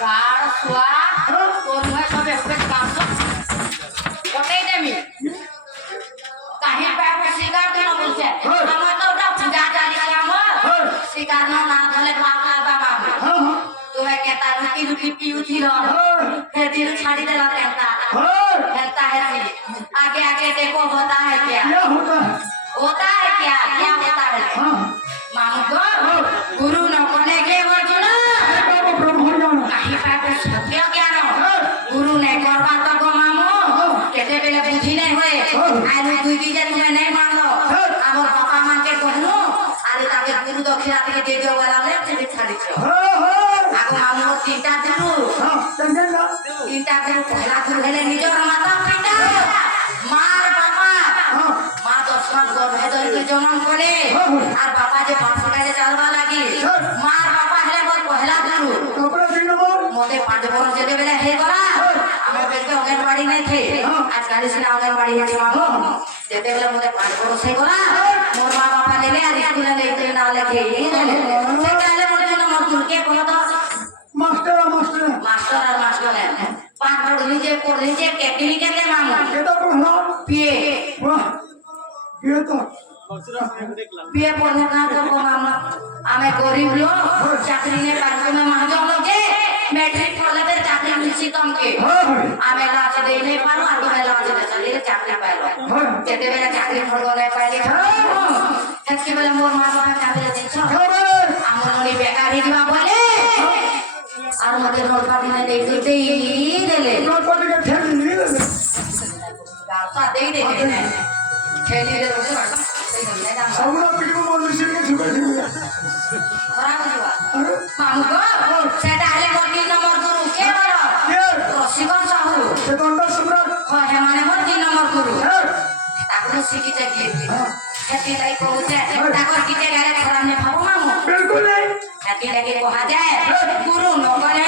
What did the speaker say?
কার সোয়া তোর মুখে সব এক্সপ্রেস কাজ ওটাই দেমি কাহি পায়ে শিকার কেন বলছে আমার তো ওটা পূজা চালি আমার শিকার না ধরে পাপা বাবা তুমি কেতা রুটি রুটি পিউছিল फिर छाड़ी देला कहता कहता है आगे आगे देखो होता है क्या होता है क्या होता है मामू को गुरु न कोने के वचना कहीं पे सत्य ज्ञान गुरु ने करवा तो को मामू केते बेले बुझी नहीं हुए आलू दुई की जे तुम्हें नहीं मान लो अब पापा मान के कहनु आले ताके गुरु दक्षिणा के दे दो वाला ले फिर छाड़ी छो आगो मामू तीनटा गुरु तीनटा गुरु पहला गुरु हेले निजो माता पिता मार बाबा माँ 10 मास गर्भे के जन्म करे और बाबा जे 5 काजे चलवा लागी मार बाबा हेले मोर पहला गुरु मोते 5 बरस जेते बेले हे गला हमें बेटे अंगनवाड़ी नहीं थे आज काली से अंगनवाड़ी है मामू जेते बेले मोते 5 बरस हे गला मोर माँ बाबा ले आ स्कूल ले ना लेके ये से काले मोते न मोर गुरु के कहत मास्टर है पांच पढ़ लीजिए कैटेगरी के मामू এটা প্রশ্ন पिए বাহ বিয়ে তো पिए पढ़ने का तो मामू हमें गरीब लोग चाकरी ने पांच में महाजन लोग के मैट्रिक पढ़ले पे चाकरी मिलसी तम के हमें लाज दे नहीं पारो और तुम्हें लाज दे चली चाकरी पाइलो जेते बेला चाकरी पढ़ो नहीं पाइले इसके बेला मोर मां बाप चाकरी दे छो हमनी बेकारी दिवा बोले আর মতে নোট পাটি না দেই দেলে নোট পাটি কে ঠেলি নিয়ে দে গাছা দেই দে ঠেলি দে সবরা পিটু মনুষ্য কে ঝুবে ঝুবে ওরা বুঝবা মামু গো সেটা হলে মোর 3 নম্বর গুরু কে বলো কে রসিকন সাহু সে দন্ড সম্রাট হে মানে মোর 3 নম্বর গুরু তাকরে শিখিতে গিয়ে হেতি লাই পৌঁছে তাকর কিতে গেলে খরানে ভাবো মামু बिल्कुल नहीं হেতি লাগি কহা যায় গুরু নগরে